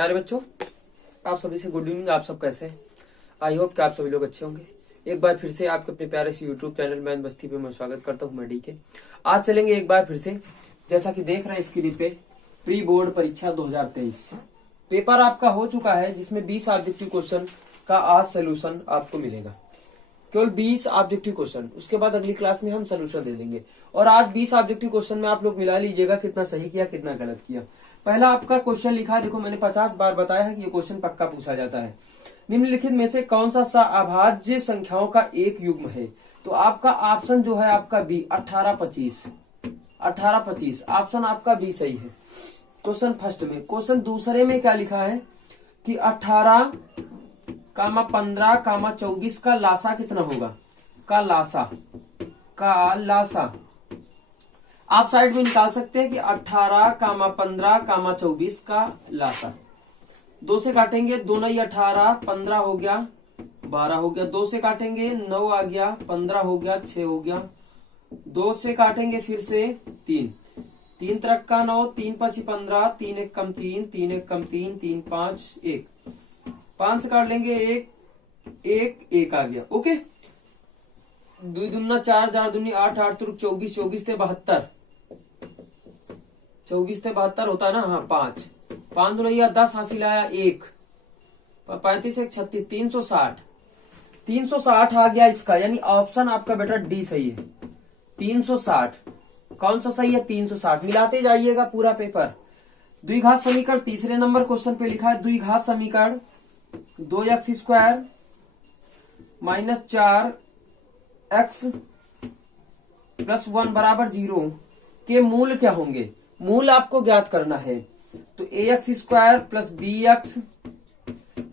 प्यारे बच्चों, आप सभी से गुड इवनिंग। आप सब कैसे हैं? आई होप कि आप सभी लोग अच्छे होंगे। एक बार फिर से आपके अपने प्यारे से यूट्यूब चैनल मैन बस्ती पे मैं स्वागत करता हूँ। मैं डीके आज चलेंगे एक बार फिर से, जैसा कि देख रहे हैं स्क्रीन पे, प्री बोर्ड परीक्षा 2023 पेपर आपका हो चुका है, जिसमें 20 ऑब्जेक्टिव क्वेश्चन का आज सोल्यूशन आपको मिलेगा। केवल 20 ऑब्जेक्टिव क्वेश्चन, उसके बाद अगली क्लास में हम सोल्यूशन दे देंगे। और आज 20 ऑब्जेक्टिव क्वेश्चन में आप लोग मिला लीजिएगा कितना सही किया कितना गलत किया। पहला आपका क्वेश्चन लिखा है, देखो मैंने 50 बार बताया है कि ये क्वेश्चन पक्का पूछा जाता है। निम्नलिखित में से कौन सा अभाज्य संख्याओं का एक युग्म है? तो आपका ऑप्शन जो है आपका बी 18-25 ऑप्शन आपका बी सही है। क्वेश्चन फर्स्ट में। क्वेश्चन दूसरे में क्या लिखा है कि 18, 15, 24 का लासा कितना होगा? का लासा आप साइड में निकाल सकते हैं कि 18, 15, 24 का लासा। 2 से काटेंगे, 2 9 18, 15 हो गया, 12 हो गया। 2 से काटेंगे 9 आ गया, 15 हो गया, 6 हो गया। 2 से काटेंगे फिर से 3 3 का 9, 3 5 15, 3 1 कम 3, 3 1 कम 3, 3 5 1। 5 से काट लेंगे 1 आ गया। ओके, 2 दूना 4, 4 दूनी 8, 8 तुरुक 24, 24 से 72, 24 से 72 होता है ना। हाँ, 5 5 दूना 10 हासिल आया 1, 35 1 36, 360 आ गया इसका, यानी ऑप्शन आपका बेटा डी सही है। 360 कौन सा सही है? 360 मिलाते जाइएगा पूरा पेपर। द्विघात समीकरण तीसरे नंबर क्वेश्चन पे लिखा है, द्विघात समीकरण 2x² माइनस 4x प्लस 1 बराबर 0 के मूल क्या होंगे? मूल आपको ज्ञात करना है। तो ax² प्लस bx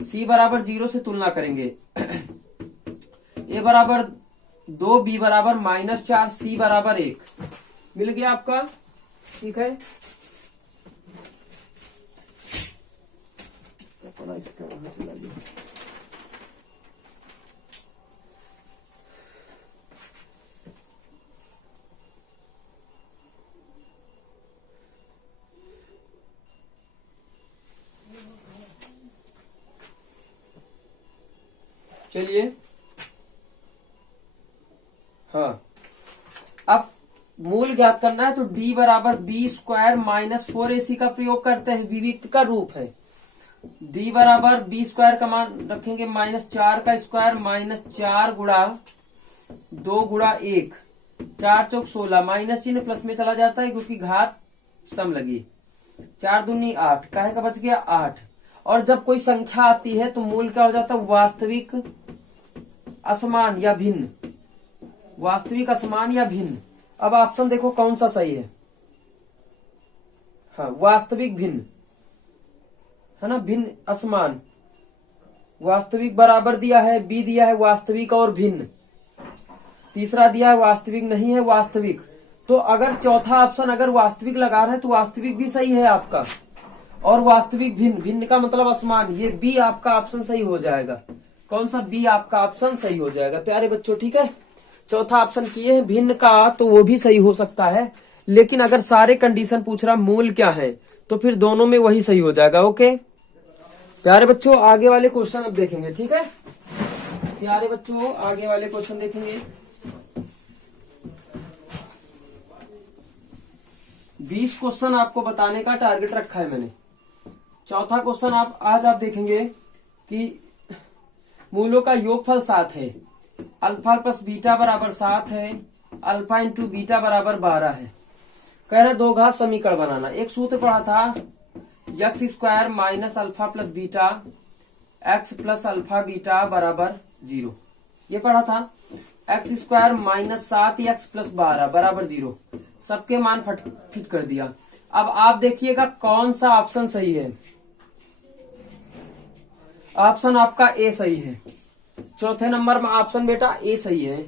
c बराबर 0 से तुलना करेंगे। a बराबर 2, b बराबर -4, c बराबर 1 मिल गया आपका। ठीक है, इसका वहां से लगे। चलिए, हाँ, अब मूल ज्ञात करना है तो d बराबर b² माइनस 4ac का प्रयोग करते हैं, विविक्त का रूप है। d बराबर b² का मान रखेंगे -4 का स्क्वायर माइनस 4 गुणा 2 गुणा 1, 4 चौक 16, माइनस चिन्ह प्लस में चला जाता है क्योंकि घात सम लगी। 4 दूनी 8, काहे का बच गया 8। और जब कोई संख्या आती है तो मूल क्या हो जाता है? वास्तविक असमान या भिन्न, वास्तविक असमान या भिन्न। अब ऑप्शन देखो कौन सा सही है। हाँ, वास्तविक भिन्न है ना, भिन्न असमान। वास्तविक बराबर दिया है, बी दिया है वास्तविक और भिन्न, तीसरा दिया है वास्तविक नहीं है वास्तविक। तो अगर चौथा ऑप्शन अगर वास्तविक लगा रहे हैं तो वास्तविक भी सही है आपका, और वास्तविक भिन्न, भिन्न का मतलब असमान, ये बी आपका ऑप्शन सही हो जाएगा। कौन सा? बी आपका ऑप्शन सही हो जाएगा प्यारे बच्चों। ठीक है, चौथा ऑप्शन किए हैं भिन्न का, तो वो भी सही हो सकता है, लेकिन अगर सारे कंडीशन पूछ रहा मूल क्या है तो फिर दोनों में वही सही हो जाएगा। ओके प्यारे बच्चों, आगे वाले क्वेश्चन अब देखेंगे। ठीक है प्यारे बच्चों, आगे वाले क्वेश्चन देखेंगे। 20 क्वेश्चन आपको बताने का टारगेट रखा है मैंने। चौथा क्वेश्चन आज आप देखेंगे कि मूलों का योगफल 7 है, अल्फा प्लस बीटा बराबर 7 है, अल्फा इंटू बीटा बराबर 12 है। कह रहे दो घात समीकरण बनाना। एक सूत्र पढ़ा था x² minus alpha plus beta x plus alpha beta बराबर 0, ये पढ़ा था। x² माइनस 7x प्लस 12 बराबर 0, सबके मान फिट कर दिया। अब आप देखिएगा कौन सा ऑप्शन सही है। ऑप्शन आपका ए सही है। चौथे नंबर में ऑप्शन बेटा ए सही है।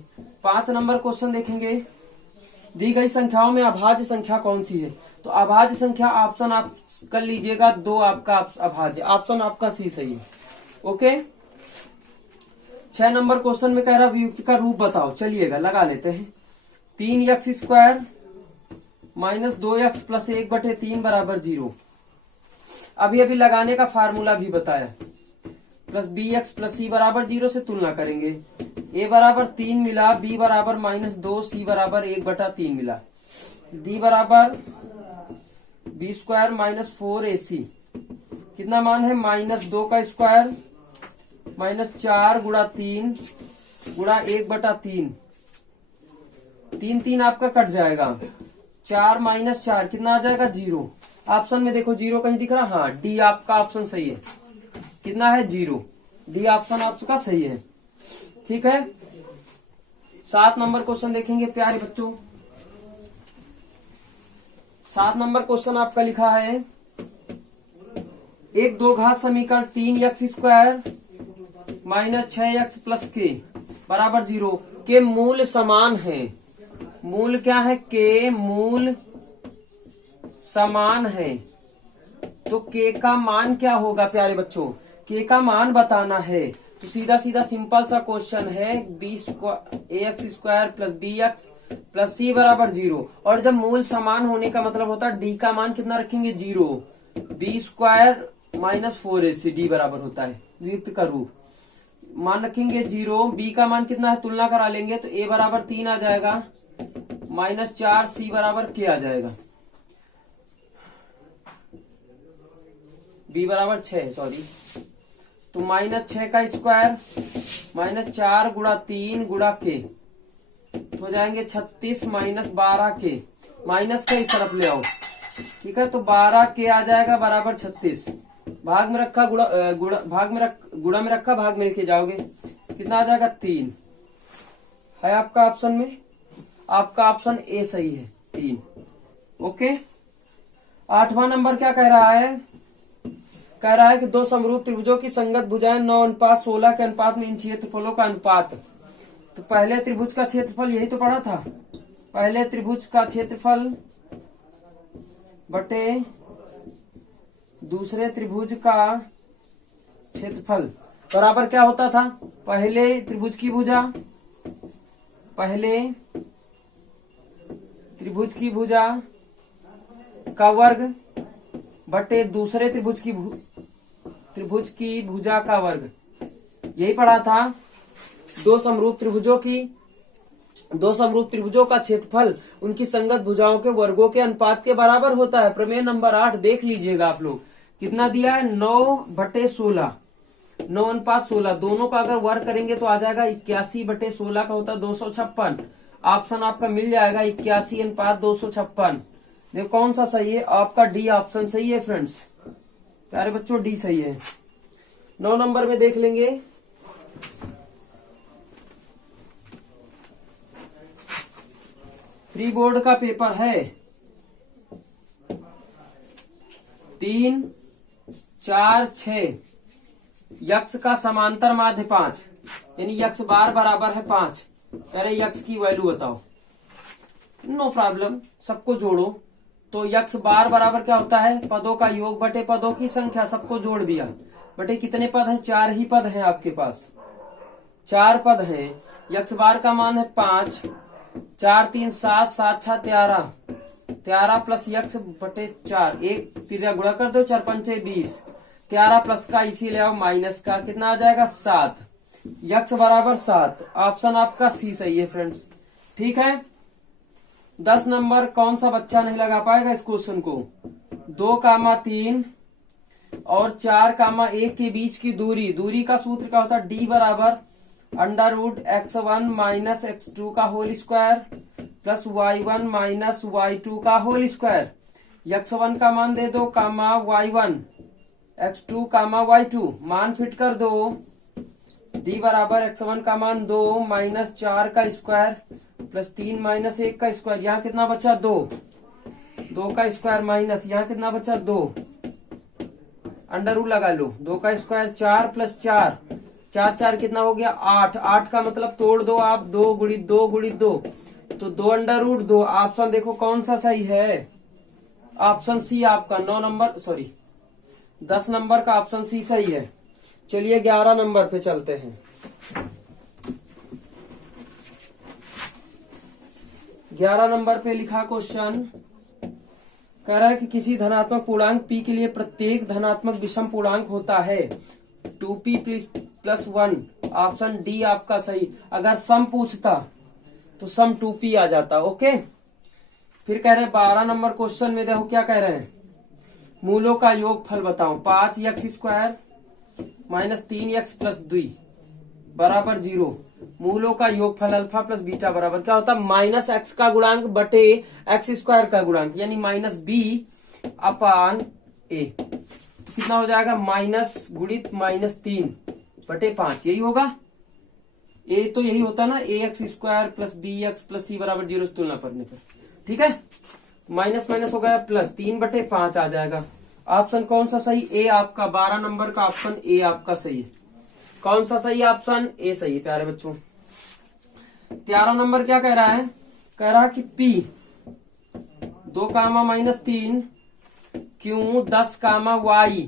5 नंबर क्वेश्चन देखेंगे। दी गई संख्याओं में अभाज्य संख्या कौन सी है? तो अभाज्य संख्या ऑप्शन आप कर लीजिएगा 2 आपका अभाज्य, ऑप्शन आपका सी सही है। ओके, 6 नंबर क्वेश्चन में कह रहा वियुक्त का रूप बताओ। चलिएगा लगा लेते हैं। 3x² माइनस 2x प्लस 1/3 बराबर 0। अभी अभी लगाने का फार्मूला भी बताया। Plus B X plus C बराबर 0 से तुलना करेंगे। ए बराबर 3 मिला, बी बराबर -2, सी बराबर 1/3 मिला, डी बराबर b² -4ac। कितना मान है? -2 का स्क्वायर -4 गुणा 3 गुणा 1/3। 3 आपका कट जाएगा, 4 - 4 कितना आ जाएगा? 0। ऑप्शन में देखो 0 कहीं दिख रहा? हाँ, डी आपका ऑप्शन सही है। कितना है? 0। डी ऑप्शन आपका सही है। ठीक है, 7 नंबर क्वेश्चन देखेंगे प्यारे बच्चों। 7 नंबर क्वेश्चन आपका लिखा है, एक दो घात समीकरण 3x² -6x प्लस के बराबर 0 के मूल समान है। मूल क्या है? के मूल समान है। तो के का मान क्या होगा प्यारे बच्चों? के का मान बताना है। तो सीधा सीधा सिंपल सा क्वेश्चन है, ax² plus bx plus c बराबर 0। और जब मूल समान होने का मतलब होता है डी का मान कितना रखेंगे? 0। b² -4ac डी बराबर होता है द्वित्व का रूप। मान रखेंगे 0, बी का मान कितना है? तुलना करा लेंगे तो a बराबर 3 आ जाएगा, -4 c बराबर k आ जाएगा, b बराबर 6 सॉरी। तो -6 का स्क्वायर -4 गुणा 3 गुणा के तो हो जाएंगे 36 -12 के। माइनस का इस तरफ ले आओ। ठीक है, तो 12 के आ जाएगा बराबर 36। भाग में रखा गुणा में रखा, भाग में लेके जाओगे, कितना आ जाएगा? 3 है आपका ऑप्शन में। आपका ऑप्शन ए सही है, 3। ओके, 8वां नंबर क्या कह रहा है? कह रहा है कि दो समरूप त्रिभुजों की संगत भुजाएं 9:16 के अनुपात में इन क्षेत्रफलों का अनुपात। तो पहले त्रिभुज का क्षेत्रफल यही तो पढ़ा था, पहले त्रिभुज का क्षेत्रफल बटे दूसरे त्रिभुज का क्षेत्रफल बराबर क्या होता था? पहले त्रिभुज की भुजा का वर्ग बटे दूसरे त्रिभुज की भुजा का वर्ग। यही पढ़ा था। दो समरूप त्रिभुजों का क्षेत्रफल उनकी संगत भुजाओं के वर्गों के अनुपात के बराबर होता है। प्रमेय नंबर 8 देख लीजिएगा आप लोग। कितना दिया है? 9/16, 9:16। दोनों का अगर वर्ग करेंगे तो आ जाएगा 81/16 का होता है 256। ऑप्शन आपका मिल जाएगा 81:256। देखो कौन सा सही है? आपका डी ऑप्शन सही है फ्रेंड्स। प्यारे बच्चों, डी सही है। 9 नंबर में देख लेंगे। प्री बोर्ड का पेपर है 3, 4, 6। यक्स का समांतर माध्य 5, यानी यक्स बार बराबर है 5। अरे यक्स की वैल्यू बताओ। नो प्रॉब्लम, सबको जोड़ो। तो यक्स बार बराबर क्या होता है? पदों का योग बटे पदों की संख्या। सबको जोड़ दिया। बटे कितने पद हैं? 4 ही पद हैं आपके पास, 4 पद हैं। यक्स बार का मान है 5, 4 3 7, 7 6 13, 13 प्लस यक्स बटे 4, एक फिर गुणा कर दो, 4 5 20, 13 प्लस का इसी ले आओ माइनस का, कितना आ जाएगा? 7। यक्स बराबर 7। ऑप्शन आपका सी सही है फ्रेंड्स। ठीक है, 10 नंबर कौन सा बच्चा नहीं लगा पाएगा इस क्वेश्चन को? 2,3 और 4,1 के बीच की दूरी का सूत्र क्या होता है? डी बराबर √x1 - x2 का whole square plus y1 - y2 का होल स्क्वायर। x1 का मान दे दो, कामा y1, x2 कामा y2 मान फिट कर दो। d बराबर x1 का मान 2 - 4 का स्क्वायर प्लस 3 - 1 का स्क्वायर। यहाँ कितना बचा? 2 का स्क्वायर माइनस यहाँ कितना बचा? 2। अंडर रूट लगा लो। 2 का स्क्वायर 4 प्लस 4, 4 4 कितना हो गया? 8। 8 का मतलब तोड़ दो आप, 2 गुणित 2 गुणित 2, तो 2 अंडर रूट 2। ऑप्शन देखो कौन सा सही है? ऑप्शन सी आपका 9 नंबर, सॉरी 10 नंबर का ऑप्शन सी सही है। चलिए 11 नंबर पे चलते हैं। 11 नंबर पे लिखा क्वेश्चन, कह रहा है कि किसी धनात्मक पूर्णांक p के लिए प्रत्येक धनात्मक विषम पूर्णांक होता है 2p प्लस 1। ऑप्शन डी आपका सही। अगर सम पूछता तो सम 2p आ जाता। ओके, फिर कह रहे हैं 12 नंबर क्वेश्चन में देखो क्या कह रहे हैं, मूलों का योगफल बताओ। 5x² माइनस 3x प्लस 2 बराबर 0। मूलों का योगफल अल्फा प्लस बीटा बराबर क्या होता है, माइनस एक्स का गुणांक बटे x² का गुणांक, यानी माइनस बी अपान ए। तो कितना हो जाएगा, माइनस गुणित माइनस 3 बटे 5, यही होगा। ए तो यही होता ना, ax² plus B X plus C बराबर 0 से तुलना करने पर। ठीक है, माइनस माइनस हो गया प्लस, 3 बटे 5 आ जाएगा। ऑप्शन कौन सा सही, ए आपका 12 नंबर का ऑप्शन ए आपका सही है। कौन सा सही ऑप्शन, ए सही है प्यारे बच्चों। 13 नंबर क्या कह रहा है, कह रहा है कि P 2 कामा माइनस 3 क्यों 10 कामा y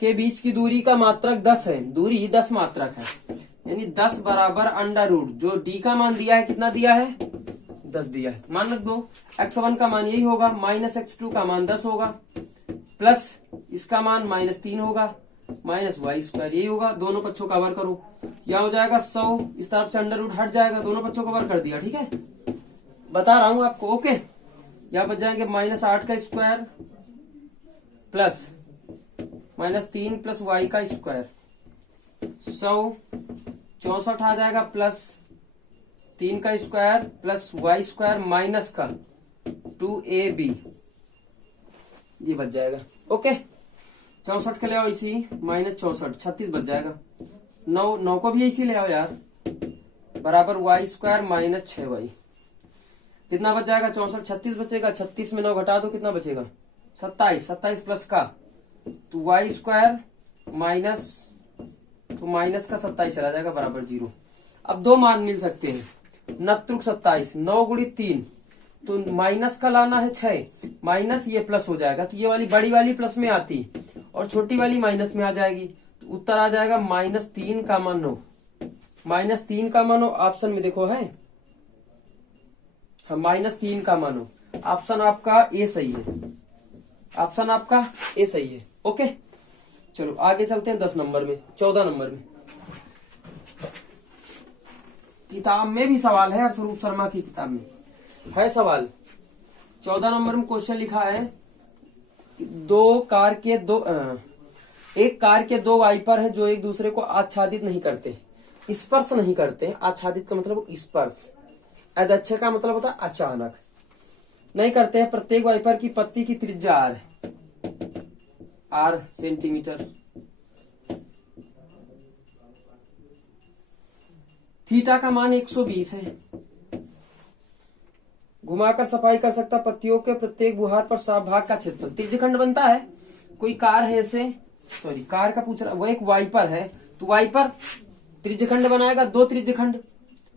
के बीच की दूरी का मात्रक 10 है। दूरी 10 मात्रक है, यानी 10 बराबर अंडर रूट, जो d का मान दिया है कितना दिया है, 10 दिया है, मान रख दो। x1 का मान यही होगा, माइनस x2 का मान 10 होगा, प्लस इसका मान माइनस 3 होगा, माइनस y² यही होगा। दोनों पक्षों का वर्ग करो, यह हो जाएगा 100, इस तरफ से अंडर रूट हट जाएगा, दोनों पक्षों का वर्ग कर दिया। ठीक है, बता रहा हूं आपको। ओके, यहां बच जाएंगे माइनस 8 का square plus minus 3 plus y का स्क्वायर, 100 64 आ जाएगा, प्लस 3 का स्क्वायर प्लस y² माइनस का 2ab, ये बच जाएगा। ओके, 64 के ले आओ इसी, माइनस 64 36 बच जाएगा। 9 को भी इसी ले आओ यार, बराबर y² माइनस 6y, कितना बच जाएगा, 64 36 बचेगा। 36 में 9 घटा दो, कितना बचेगा, 27। 27 प्लस का तो y² माइनस, तो माइनस का 27 चला जाएगा बराबर 0। अब दो मान मिल सकते हैं, नत्रुक 27, 9 गुणित 3, तो माइनस का लाना है 6, माइनस ये प्लस हो जाएगा, तो ये वाली बड़ी वाली प्लस में आती और छोटी वाली माइनस में आ जाएगी, तो उत्तर आ जाएगा -3 का मान 9। -3 का मान ऑप्शन में देखो है, हाँ -3 का मान। ऑप्शन आपका ए सही है, ऑप्शन आपका ए सही है। ओके, चलो आगे चलते हैं 10 नंबर में। 14 नंबर में किताब में भी सवाल है, स्वरूप शर्मा की किताब में है सवाल। 14 नंबर में क्वेश्चन लिखा है, एक कार के दो वाइपर है जो एक दूसरे को आच्छादित नहीं करते, स्पर्श नहीं करते। आच्छादित का मतलब स्पर्श, अदच्छ का मतलब होता है अचानक, नहीं करते हैं। प्रत्येक वाइपर की पत्ती की त्रिज्या r सेंटीमीटर, थीटा का मान 120 है। घुमाकर सफाई कर सकता पत्तियों के प्रत्येक बुहार पर 7 भाग का क्षेत्रफल। त्रिज्यखंड बनता है, कोई कार है ऐसे, सॉरी कार का पूछ रहा, वो एक वाइपर है, तो वाइपर त्रिज्यखंड बनाएगा, 2 त्रिज्यखंड,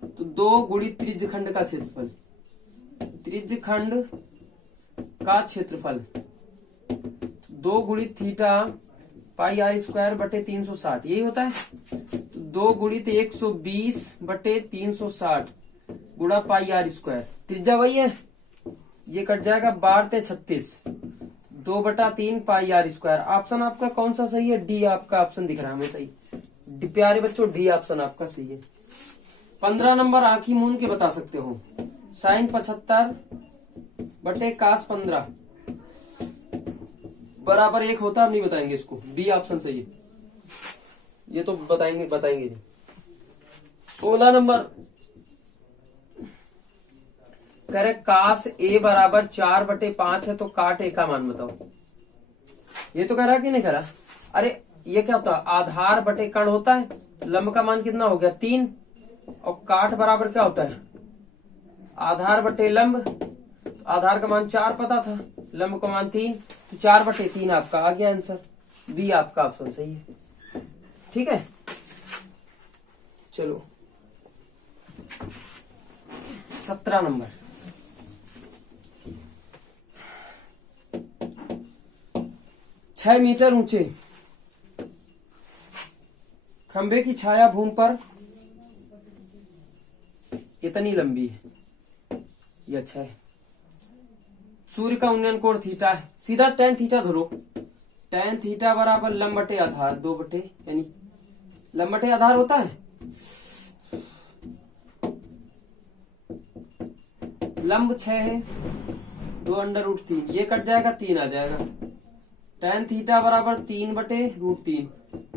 तो 2 गुणित त्रिज्यखंड का क्षेत्रफल, त्रिज्यखंड का क्षेत्रफल 2 गुणित थीटा पाई r² बटे 360, यही होता है। 2 गुणित 120 बटे 360 गुणा पाई r², त्रिज्या वही है, ये कट जाएगा 12 36, 2/3 पाई r²। ऑप्शन आपका कौन सा सही है, डी आपका ऑप्शन दिख रहा है हमें सही। प्यारे बच्चों डी ऑप्शन आपका सही है। 15 नंबर आंखी मूंद के बता सकते हो, साइन 75 बटे कास 15 बराबर 1 होता है, हम नहीं बताएंगे इसको, बी ऑप्शन सही है, ये तो बताएंगे। 16 नंबर कह रहे कास ए बराबर 4/5 है, तो काट ए का मान बताओ। ये तो कह रहा कि नहीं कह रहा, अरे ये क्या होता है, आधार बटे कर्ण होता है, लंब का मान कितना हो गया 3, और काट बराबर क्या होता है, आधार बटे लंब। आधार का मान 4 पता था, लंब का मान 3, तो 4/3 आपका आ गया आंसर, बी आपका ऑप्शन सही है। ठीक है, चलो 17 नंबर, छह मीटर ऊंचे खंबे की छाया भूमि पर इतनी लंबी है, ये अच्छा है। सूर्य का उन्नयन कोण थीटा है, सीधा tan थीटा धरो। tan थीटा बराबर लंब बटे आधार 2 बटे, यानी लंब बटे आधार होता है, लंब 6 है, 2 अंडर रूट 3, ये कट जाएगा 3 आ जाएगा। tan थीटा बराबर 3 बटे रूट 3,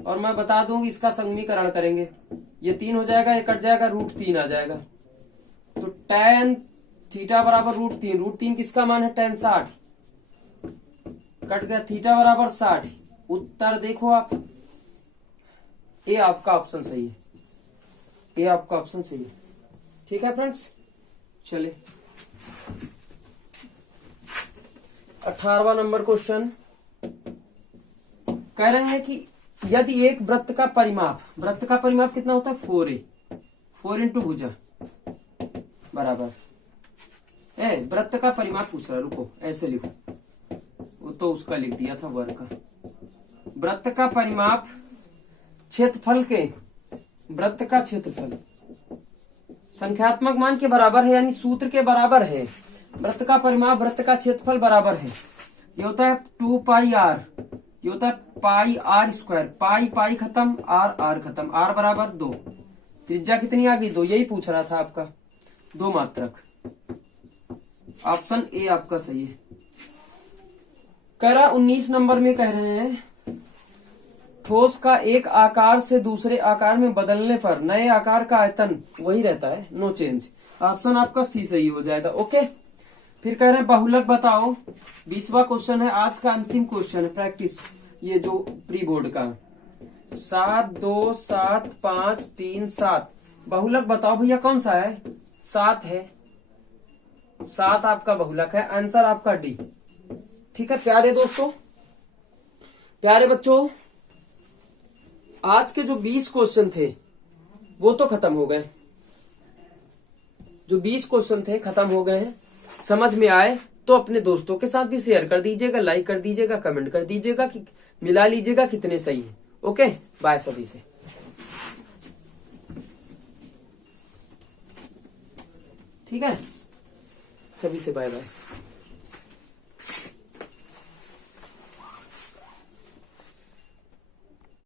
और मैं बता दूं इसका संगमीकरण करेंगे, ये 3 हो जाएगा, ये कट जाएगा, रूट 3 आ जाएगा। तो tan थीटा बराबर रूट 3 किसका मान है, tan 60, कट गया, थीटा बराबर 60। उत्तर देखो आप, ए आपका ऑप्शन सही है, ए आपका ऑप्शन सही है। ठीक है फ्रेंड्स, चले 18वां नंबर क्वेश्चन कह रहे हैं कि यदि एक वृत्त का परिमाप कितना होता है, 4a, 4 इंटू भुजा बराबर वृत्त का परिमाप पूछ रहा, रुको ऐसे लिखो, वो तो उसका लिख दिया था वर्ग का। वृत्त का परिमाप क्षेत्रफल के, वृत्त का क्षेत्रफल संख्यात्मक मान के बराबर है, यानी सूत्र के बराबर है। वृत्त का परिमाप वृत्त का क्षेत्रफल बराबर है, ये होता है 2 पाई आर, ये होता है पाई आर स्क्वायर, पाई पाई खत्म, आर आर खत्म, आर बराबर 2, त्रिज्या कितनी आ गई 2, यही पूछ रहा था आपका, 2 मात्रक। ऑप्शन ए आपका सही है। कह रहा 19 नंबर में कह रहे हैं ठोस का एक आकार से दूसरे आकार में बदलने पर नए आकार का आयतन वही रहता है, नो चेंज। ऑप्शन आपका सी सही हो जाएगा। ओके, फिर कह रहे हैं बहुलक बताओ, 20वां क्वेश्चन है, आज का अंतिम क्वेश्चन है प्रैक्टिस, ये जो प्री बोर्ड का 7 2 7 5 3 7, बहुलक बताओ भैया कौन सा है, 7 है, 7 आपका बहुलक है, आंसर आपका डी। ठीक है प्यारे दोस्तों, प्यारे बच्चों, आज के जो 20 क्वेश्चन थे वो तो खत्म हो गए, जो 20 क्वेश्चन थे खत्म हो गए हैं। समझ में आए तो अपने दोस्तों के साथ भी शेयर कर दीजिएगा, लाइक कर दीजिएगा, कमेंट कर दीजिएगा, कि मिला लीजिएगा कितने सही है। ओके, बाय सभी से। ठीक है, सभी से बाय बाय।